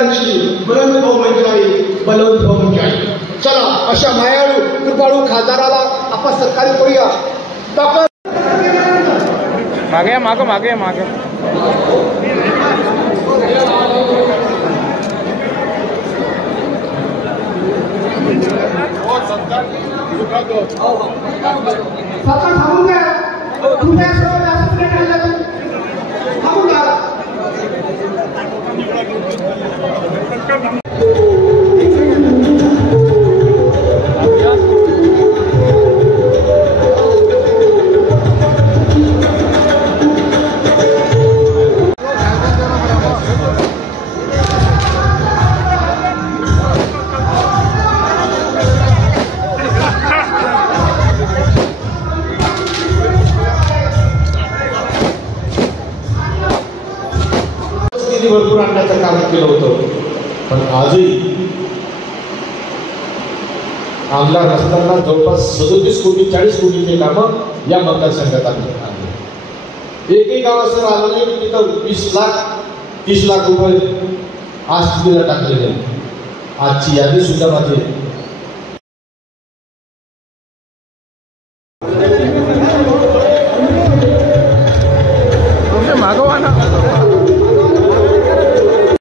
विचारांची बुलंद बहुमंचाई बलवंत बहुमंचाई. चला अशा मायाळू कृपाळू खासदाराला आपण सत्कारित करूया. डॉक्टर मागे मागे मागे मागे थांबून घ्या. तुम्ही सर्व व्यासपीठ आणलं थांबून घ्या. भरपूर आणण्याचं काम केलं होतं, पण आजही आमदार असताना जवळपास 37 कोटी 40 कोटीचे कामं या मतदारसंघात आणले. एकही गाव असं आलं नाही की तिथं 20 लाख 30 लाख रुपये आज स्थितीला टाकलेले. आजची यादी सुद्धा माझी